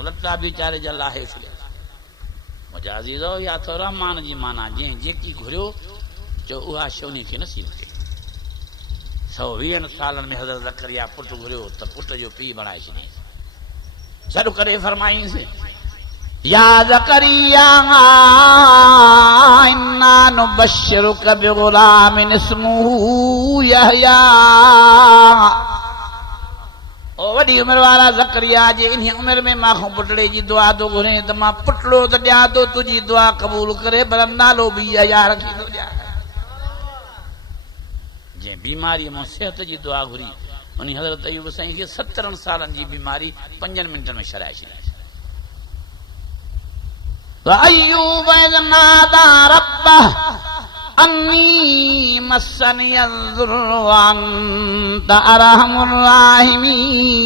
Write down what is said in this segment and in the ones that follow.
तो लट्टा बेचारे जा लाहे छॾिया। मुंहिंजा अज़ीज़ो या तो रहमान जी माना जंहिं जेकी घुरियो जो उहा शइ उन खे नसीब थिए। 120 सालनि में हज़रत ज़करिया पुटु घुरियो त पुट जो पीउ बणाए छॾियईं। सॾु करे फरमाईंसि या ज़करिया इन्ना नुबश्शिरुका बिग़ुलामिन इस्मुहु यहया। ओ वॾी उमिरि वारा ज़करिया जे इन उमिरि में मां खां पुटड़े जी दुआ थो घुरे त मां पुटड़ो त ॾियां थो तुंहिंजी दुआ क़बूल करे पर नालो बि यहया रखी थो ॾियां। जंहिं बीमारीअ मां सिहत जी दुआ घुरी उन हज़रत अयूब साईं खे 70 सालनि जी बीमारी 5 मिंटनि में छॾाए छॾी। وأيوب إذ نادى ربه أني مسني الضر وأنت أرحم الراحمين।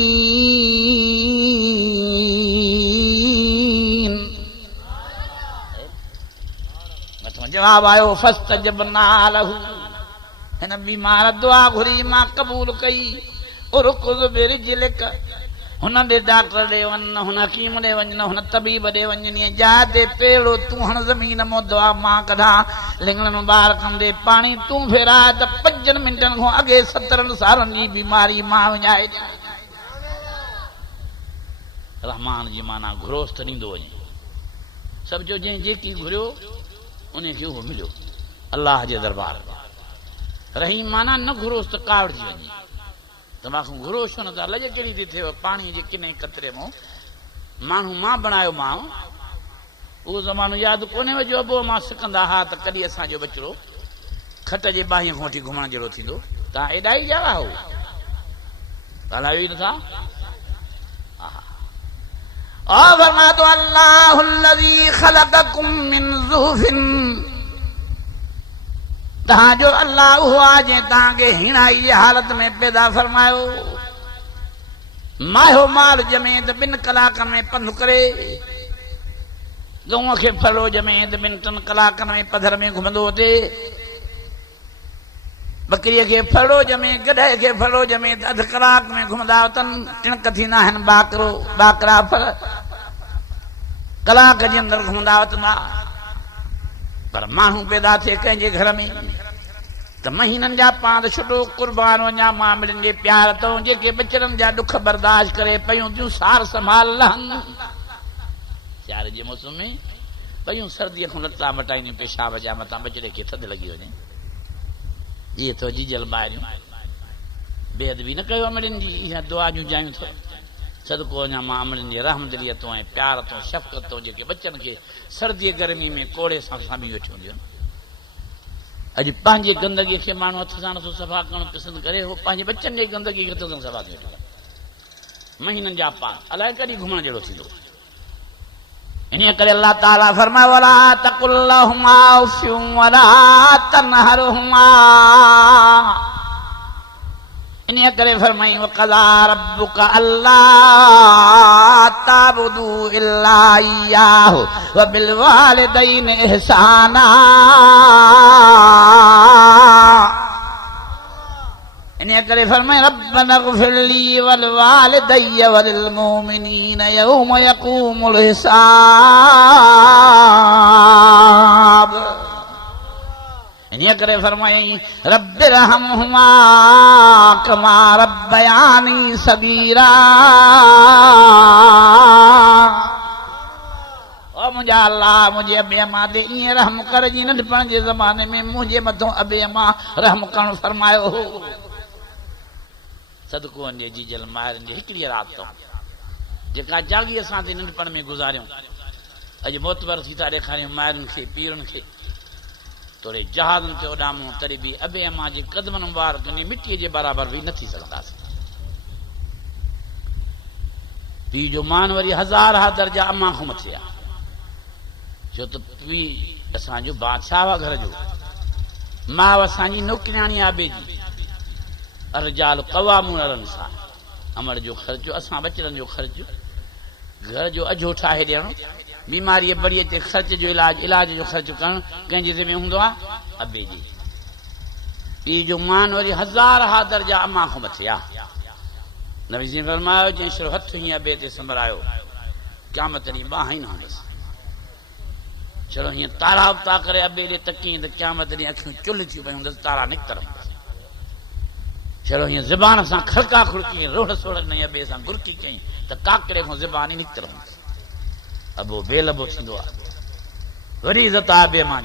जवाब आयो फस्तजबना लहू। हिन बीमार दुआ घुरी मां क़बूल कई। उरकुज़ बिरिजलिक हुन ॾे डॉक्टर ॾे वञ हुन हकीम ॾे वञ हुन तबीब ॾे वञ जा ते पेड़ो तूं हण ज़मीन मां दवा मां कढां लिंगड़नि ॿार कंदे पाणी तूं फेराए त 5 मिंटनि खां अॻे 70 सालनि जी बीमारी मां विञाए ॾियां। रहमान जी माना घुरोस त ॾींदो वञे। सभु जो जंहिं जेकी घुरियो उन खे उहो मिलियो अलाह जे दरबार में। रहीम माना न घुरोस त कावड़जी वञे। तमाखूं घुरो छो न था लॼ कहिड़ी थी थिए पाणीअ जे किने कतरे मां माण्हू मां बणायो मां उहो ज़मानो यादि कोन्हे जो अबो मां सिकंदा हा त कॾहिं असांजो बचिड़ो खट जे ॿाहीअ खां वठी घुमण जहिड़ो थींदो। तव्हां एॾा ई ॼाणा हो ॻाल्हायो ई नथा। फरमातो अल्लाहुल्लज़ी ख़लक़कुम मिन ज़ुफ़िन तव्हांजो अल्लाह उहो आहे जंहिं तव्हांखे हिणाई जी हालत में पैदा फरमायो। मायो माल ॼमे त 2 कलाकनि में पंधु करे गऊं खे फलो ॼमे त 2-3 कलाकनि में पधर में घुमंदो हुते। बकरीअ खे फलो ॼमे गॾे खे फलो ॼमे त 1/2 कलाक में घुमंदा अथनि। टिणक थींदा आहिनि बाकरा फल कलाक जे अंदरि घुमंदा अथनि। पर माण्हू पैदा थिए कंहिंजे घर में त महीननि जा पांद छुटो कुर्बान वञा मामलनि जे प्यार अथऊं जेके बचड़नि जा ॾुख बर्दाश्त करे पयूं थियूं सार संभाल लहनि। सियारे जे मौसम में पयूं सर्दीअ खां लटा मटाईंदियूं पेशाब जा मथां बचड़े खे थधि लॻी वञे। इहे तो जीजल ॿाहिरियूं बेअदबी न कयो अमड़ियुनि जी। इहा दुआ जूं जायूं थो सदको वञा मां अमड़ियुनि जी रहमदिलीअ तो ऐं प्यार तो शफ़क़त तो जेके बचनि खे सर्दीअ गर्मी में कोड़े सां साम्ही वेठी हूंदियूं आहिनि। अॼु पंहिंजे गंदगीअ खे माण्हू हथ सां नथो सफ़ा करणु पसंदि करे हो पंहिंजे बचनि जी गंदगी खे हथ सां सफ़ा करे वेठो। महीननि जा पान अलाए कॾहिं घुमण जहिड़ो थींदो। इन करे अल्लाह ताला फरमाए वला तकुल लहुमा उफ़्फिन वला तनहरहुमा। इन करे फरमाई वक़ज़ा रब्बुका अल्ला ताबुदू इल्ला इय्याहु व बिल वालिदैनि इहसाना। इन करे फरमाए रब्बना इग़फिर ली वल वालिदैय वलिल मुमिनीना यौम यक़ूमुल हिसाब। इन करे फरमाई रब्बिरहमहुमा कमा रब्बयानी सगीरा। ओ मुंहिंजा अल्लाह मुंहिंजे अबे अम्मा ते ईअं रहम कर जी नंढपण जे ज़माने में मुंहिंजे मथां अबे अम्मा रहम करणु फरमायो हो। सदको वञे जीजल माहिरनि जी हिकिड़ी राति तो जेका जागी असां ते नंढपण में गुज़ारियूं अॼु मोतबर थी था ॾेखारियूं माहिरनि खे पीरनि खे थोरे जहाज़नि ते उॾामूं तॾहिं बि अबे अम्मा जे क़दमनि वार कंहिं मिटीअ जे बराबरि बि न थी सघंदासीं। पीउ जो मान वरी 1000 दर्जा अम्मा खां मथे आहे छो त पीउ असांजो बादशाह आहे घर जो। माउ असांजी नौकिरियाणी आहे अबे जी। अर्जाल क़वामून अलल निसा। अमड़ जो ख़र्चो असां बचड़नि जो ख़र्चो घर जो अझो ठाहे ॾियणो बीमारीअ बड़ीअ ते ख़र्च जो इलाज जो ख़र्च करणु कंहिंजे ज़िम्मे हूंदो आहे अबे जी। पीउ जो मान वरी 1000 दर्जा अम्मा खां मथे आहे। नबी फरमायो जंहिं सिर्फ़ु हथ हीअं अबे ते संभरायो क़यामत ॾींहुं ॿाहिं न हूंदसि। चलो हीअं तारा उता करे अॿे ॾे तकीं त क़यामत ॾींहुं अखियूं चुल थियूं पयूं हूंदसि, तारा निकितर हूंदसि। चलो हीअं ज़बान सां खड़का खुड़की रोड़ सोड़ न अॿे सां घुरकी कई त काकड़े खां ज़बान ई निकितर हूंदसि। अबो बेलबो थींदो आहे। वरी इज़त आहे ॿिए मां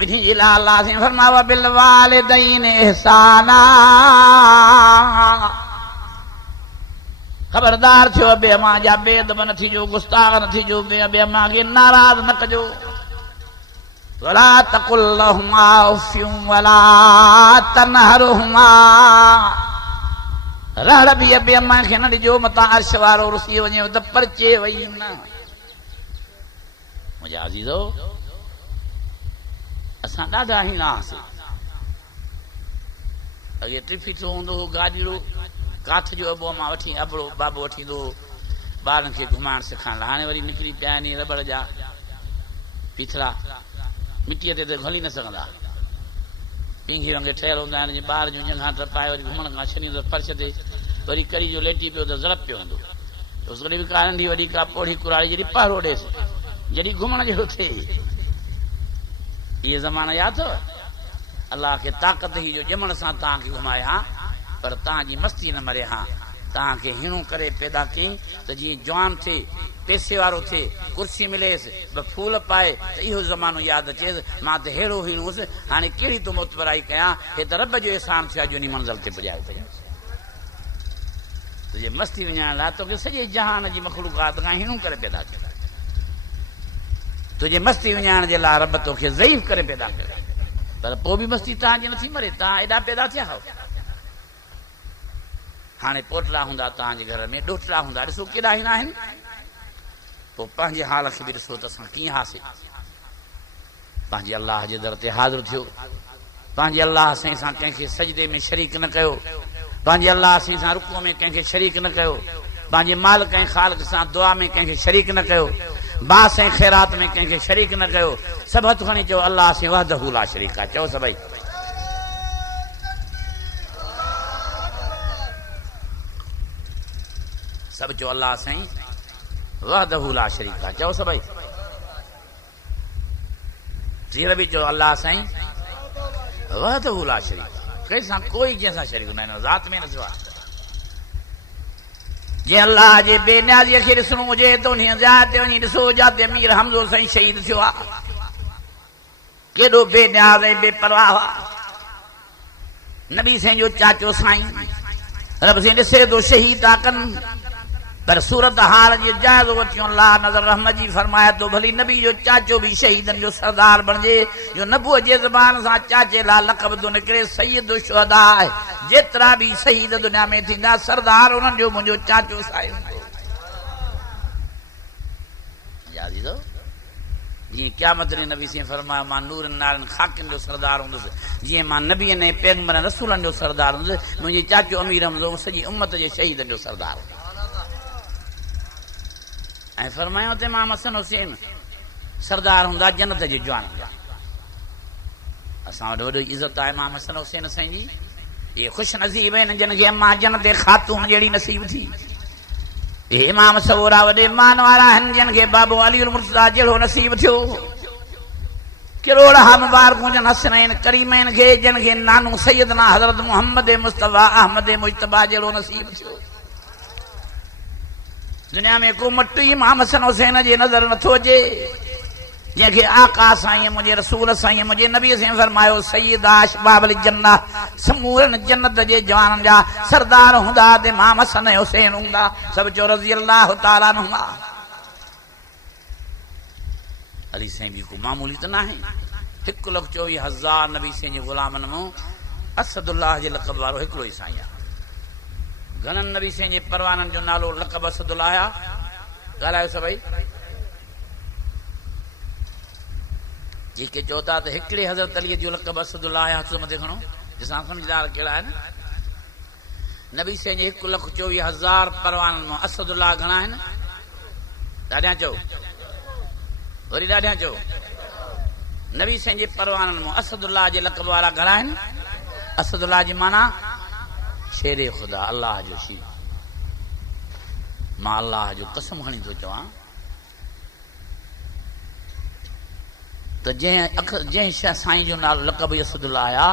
ॿिन्ही जे लाइ अलाह साईं फरमायो बिल वालिदैन इहसाना, खबरदार थियो ॿिए मां जा बेदब न थिजो, गुस्ताख न थिजो, ॿिए मां खे नाराज़ न कजो। वला तकुल लहुमा उफ़्युम वला तनहरुहुमा, रहड़ बि ॿिए मां खे न ॾिजो, मतां अर्श वारो रुसी वञे त परचे वई न। मुंहिंजा अज़ीज़ो, असां ॾाढा ई न हुआसीं। अॻे टिफिन हूंदो हो, गाॾियूं काठ जो अॿो मां वठी अबड़ो बाबो वठी ईंदो हो ॿारनि खे घुमाइण सेखारण लाइ। हाणे वरी निकिरी पिया आहिनि रबड़ जा पीथड़ा, मिटीअ ते हली न सघंदा, पिंगी वांगुरु ठहियल हूंदा आहिनि। जीअं ॿार जूं जंघां टपाए वरी घुमण खां छॾींदो फर्श ते, वरी कड़ी जो लेटी पियो त ज़ड़प पियो हूंदो। वरी बि का नंढी वॾी का पोड़ी कुराड़ी जॾहिं पहरो ॾेसि, जॾहिं घुमण जहिड़ो थिए। इहे ज़माना यादि अथव? अलाह खे ताक़त ई जो ॼमण सां तव्हांखे घुमाए हा, पर तव्हांजी मस्ती न मरे हा। तव्हांखे हिणो करे पैदा कयईं त जीअं जवान थिए, पैसे वारो थिए, कुर्सी मिलेसि, ॿ फूल पाए, त इहो ज़मानो यादि अचेसि मां त अहिड़ो हीणो हुउसि, हाणे कहिड़ी तो मोतबराई कयां, हे त रब जो एहसान थियो जो इन मंज़िल ते पुॼायो अथई। तुंहिंजे मस्ती विञाइण लाइ तोखे सॼे जहान जी मख़लूक़ात खां हिणो करे पैदा कयो। तुंहिंजे मस्ती विञाइण जे लाइ रब तोखे ज़ईफ़ करे पैदा कयो, पर पोइ बि मस्ती तव्हांजी नथी मरे। तव्हां एॾा पैदा थिया हो। हाणे पोटला हूंदा तव्हांजे घर में, ॾोटला हूंदा, ॾिसो केॾा हिन आहिनि। पोइ पंहिंजे हाल खे बि ॾिसो त असां कीअं हासे। पंहिंजे अलाह जे दर ते हाज़िर थियो, पंहिंजे अलाह साईं सां कंहिंखे सजदे में शरीक न कयो, पंहिंजे अलाह साईं सां रुकू में कंहिंखे शरीक न कयो, पंहिंजे मालिक ऐं ख़ालिक सां दुआ में कंहिंखे शरीक न कयो, बास ऐं ख़ैरात में कंहिंखे शरीक न कयो। सभु हथ खणी चओ अलाह से वहदहू ला शरीक आहे। चओ सभई सभु चओ अलाह साईं वहदहू ला शरीक आहे। चओ सभई जीअं बि चओ अलाह साईं वहदहू ला शरीक, कंहिंसां कोई कंहिंसां शरीक न आहे, ज़ात में न सिवा। जे अल्लाह जे बेनियाज़ीअ खे ॾिसणो हुजे त उन ज़ात ते वञी ॾिसो जाते अमीर हमज़ो साईं शहीद थियो आहे। केॾो बेनियाज़ ऐं बेपरवाह हुआ। नबी साईं जो चाचो साईं रब साईं ॾिसे थो शहीद था कनि, पर सूरत हाल जी जाइज़ो वठियो अल्लाह नज़र रहमत जी फरमाए थो भली नबी जो चाचो बि शहीदनि जो सरदार बणिजे, जो नबूअ जे ज़बान सां चाचे लाइ लक़ब थो निकिरे सैयद शुहदा आहे। जेतिरा बि शहीद दुनिया में थींदा सरदार उन्हनि जो मुंहिंजो चाचो साईं हूंदो। जीअं क़यामत ॾींहुं नबी साईं फरमायो मां नूर नारनि खाकिन जो सरदार हूंदुसि, जीअं मां नबीअ ऐं पैगंबर रसूलनि जो सरदार हूंदुसि, मुंहिंजे चाचो अमीर हमज़ो सॼी उम्मत जे शहीदनि जो सरदार हूंदो। ऐं फरमायो त इमाम हसन हुसैन सरदार हूंदा जन्नत जे जवान। असां वटि वॾी इज़त आहे इमाम हसन हुसैन साईं जी। इहे ख़ुशि नसीब आहिनि जिन खे अम्मा जन्नत ख़ातून जहिड़ी नसीब थी। इहे इमाम सवोरा वॾे मान वारा आहिनि जिन खे बाबो अलीउल मुर्तज़ा जहिड़ो नसीब थियो। किरोड़ मुबारकूं जन हसनैन करीमैन खे जिन खे नानो सैयदना हज़रत मोहम्मद मुस्तफ़ा अहमद मुजतबा जहिड़ो नसीब थियो। दुनिया में को मटु इमाम हसन हुसैन जे नज़र नथो अचे, जंहिंखे आका साईं मुंहिंजे रसूल साईं मुंहिंजे नबी साईं फरमायो सैयद अशबाबुल जन्नह, समूरनि जन्नत जे जवाननि जा सरदार हूंदा त इमाम हसन हुसैन हूंदा। सभु चओ रज़ी अल्लाह ताला अन्हुमा। अली साईं बि को मामूली त न आहे। 1,24,000 नबी साईं जे ग़ुलामनि मां असदुल्लाह जे लक़ब वारो हिकिड़ो ई साईं आहे। घणनि नबी साईं जे परवाननि जो नालो लक़ब असदुल्लाह आहे? ॻाल्हायो सभई। जेके चओ था त हिकिड़े हज़रत अलीअ जो लक़ब असदुल्लाह आहे, हथ मथे खणो ॾिसां सम्झदार कहिड़ा आहिनि। नबी साईं जे 1,24,000 परवाननि मां असदुल्लाह घणा आहिनि? ॾाढियां चओ, वरी ॾाढियां चओ। नबी साईं जे परवाननि मां असदुल्लाह जे लक़ब वारा घणा आहिनि? असदुल्लाह जी माना शेरे ख़ुदा, अल्लाह जो शीर। मां अल्लाह जो कसम खणी थो चवां तो जंहिं शह साईं जो नालो लक़ब यसदुल्लाह आया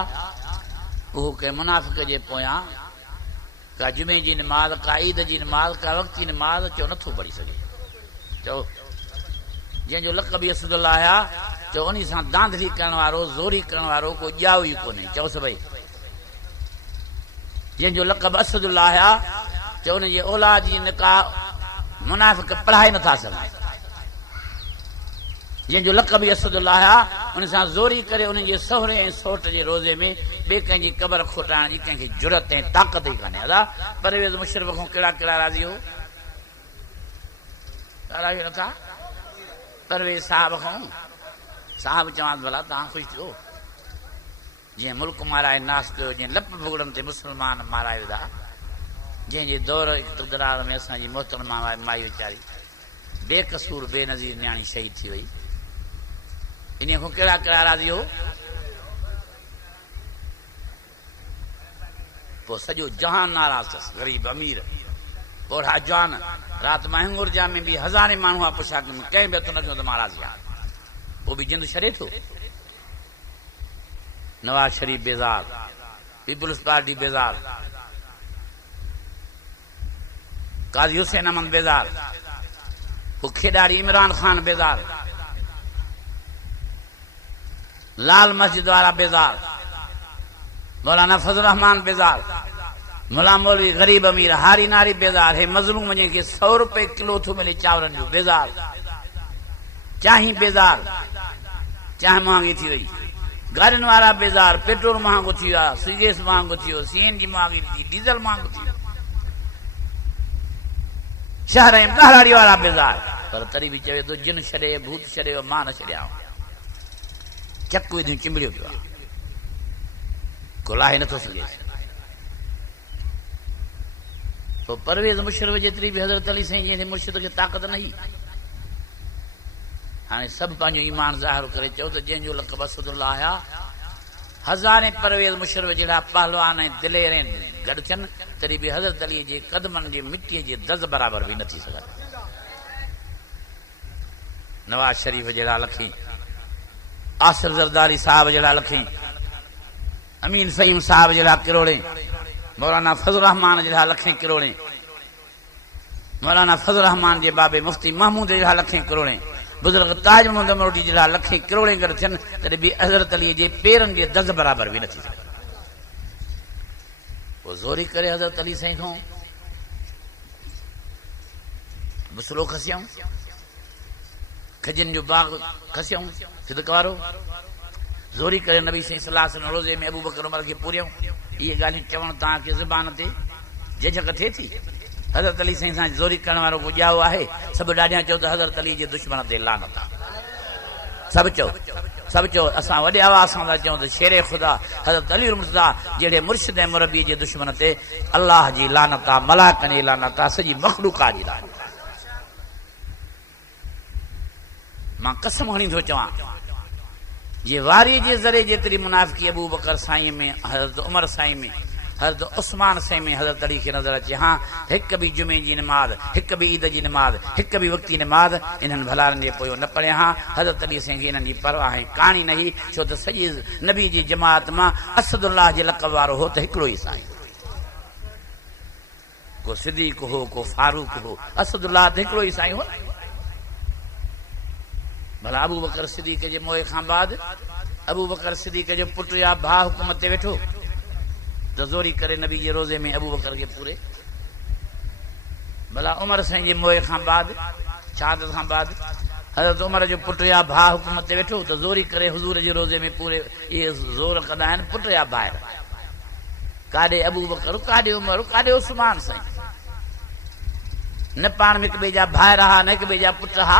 उहो के मुनाफ़िक़ जे पोयां का जुमे जी नमाज़ का ईद जी नमाज़ का वक़्त जी नमाज़ चो नथो पढ़ी सघे चओ जंहिंजो लक़ब यसदुल्लाह आया चओ उन सां दांधली करण वारो ज़ोरी करण वारो को ॼाओ ई कोन्हे चओसि भई जंहिंजो लक़ब असदुल्लाह आया चओ उन जे औलाद जी निकाह मुनाफ़िक़ पढ़ाए नथा सघनि जंहिंजो लक़ब यसदुल्लाह आया उन सां ज़ोरी करे उन जे सोहरे ऐं सोट जे रोज़े में ॿिए कंहिंजी क़बर खोटाइण जी कंहिंखे जुरत ऐं ताक़त ई कान्हे अदा परवेज़ मुशर्रफ खां कहिड़ा कहिड़ा राज़ी हो राज़ी नथा परवेज़ साहब खां साहब चवांसि भला तव्हां ख़ुशि थियो जीअं मुल्क माराए नास कयो जीअं लप भुगड़नि ते मुस्लमान माराए विधा जंहिंजे दौर इक़्तिदार में असांजी मोहतरमा माई वीचारी बेकसूर बेनज़ीर न्याणी शहीद थी वई इन खां कहिड़ा कहिड़ा राज़ी हो पोइ सॼो जहान नाराज़ अथसि ग़रीब अमीर ओढ़ा जवान राति महंगूर जा में बि हज़ारे माण्हू आहे पोशाक में कंहिं बि हथु न कयो त नाराज़ आहे पोइ बि जिंद छॾे थो नवाज़ शरीफ़ बेज़ार पीपुल्स पार्टी बेज़ार काज़ी हुसैन अहमद बेज़ार वो खेॾारी इमरान खान बेज़ार लाल मस्जिद वारा बेज़ार मौलाना फजल रहमान बेज़ार मुला मौलवी गरीब अमीर हारी नारी बेज़ार है मज़लूम जंहिंखे 100 रुपए किलो थो मिले चांवरनि जो बेज़ार चाही बेज़ार चाहे महांगी थी वई गाड़ियुनि वारा बेज़ार पेट्रोल महांगो थी वियो आहे गैस महांगो थी वियो CNG महांगी थी डीज़ल महांगो थी वियो शहर ऐं ॿाहिराड़ी वारा बेज़ार पर तॾहिं बि चवे थो जिन छॾे भूत छॾे मां न छॾिया चक विधी चिंबड़ियो पियो आहे को लाहे नथो सघे पोइ परवेज़ मुशर्रफ जेतिरी बि हज़रत अली साईं जंहिं मुर्शिद खे ताक़त न हुई हाणे सभु पंहिंजो ईमान ज़ाहिर करे चओ त जंहिंजो लक़ब असदुल्लाह आया हज़ारे परवेज़ मुशर्रफ जहिड़ा पहलवान ऐं दिलेर आहिनि गॾु थियनि तॾहिं बि हज़रत अलीअ जे क़दमनि जे मिटीअ जे दज़ बराबरि बि न थी सघनि नवाज़ शरीफ़ जहिड़ा लखी आसिफ ज़रदारी साहब जहिड़ा लखी अमीन फ़हीम साहब जहिड़ा किरोड़े मौलाना फजल रहमान जहिड़ा लखे किरोड़े मौलाना फजल रहमान जे बाबे मुफ्ती महमूद जहिड़ा लखे किरोड़े बुज़ुर्ग ताज मोहम्मद मोटी जहिड़ा लखे किरोड़े गॾु थियनि तॾहिं बि हज़रत अलीअ जे पेरनि जे दज़ बराबरि बि न थी सघे पोइ ज़ोरी करे हज़रत अली साईं खां बुसलो खसियऊं खजनि जो बाग खसियऊं सिदक वारो ज़ोरी करे नबी साईं सल्लल्लाहु अलैहि वसल्लम रोज़े में अबू बकर उमर खे पूरियऊं इहे ॻाल्हियूं चवणु तव्हांखे ज़ुबान ते झझक थिए थी हज़रत अली साईं सां ज़ोरी करण वारो को ॼाओ आहे सभु ॾाढियां चओ त हज़रत अली जे दुश्मन ते लानत आहे सभु चओ असां वॾे आवाज़ सां था चऊं त शेर ख़ुदा हज़रत अली मुर्तज़ा जहिड़े मुर्शिद ऐं मुरबी जे दुश्मन ते अलाह जी लानत आहे मलाइकनि जी लानत आहे सॼी मख़लूक़ा जी लानत मां कसम खणी थो चवां जे वारी जे ज़रे जेतिरी मुनाफ़िकी अबू बकर साईं में हज़रत उमर साईं में हज़रत उस्मान साईं में हज़रत अली खे नज़र अचे हा हिकु बि जुमे जी नमाज़ हिकु बि ईद जी नमाज़ हिकु बि वक़्ती नमाज़ इन्हनि भलारनि जे पोयों न पढ़िया हा हज़रत अली साईं खे इन्हनि जी परवाह ऐं कहाणी न हुई छो त सॼी नबी जी जमात मां असदुल्लाह जे लक़ब वारो हो त हिकिड़ो ई साईं को सिद्दीक़ हो को फारूक हो असदुल्लाह त हिकिड़ो ई साईं हो भला अबू बकर सिद्दीक़ जे मोए खां बाद अबू बकर सिद्दीक़ जो पुटु या भाउ हुकूमत ते वेठो त ज़ोरी करे नबी जे रोज़े में अबू बकर खे पूरे भला उमर साईं जे मोए खां बाद शहादत खां बाद हज़रत उमर जो पुटु या भाउ हुकूमत ते वेठो त ज़ोरी करे हुज़ूर जे रोज़े में पूरे इहे ज़ोर कंदा आहिनि पुटु या भाउ काॾे अबू बकर काॾे उमर काॾे उस्मान साईं न पाण में हिक ॿिए जा भाउ हा न हिक ॿिए जा पुट हा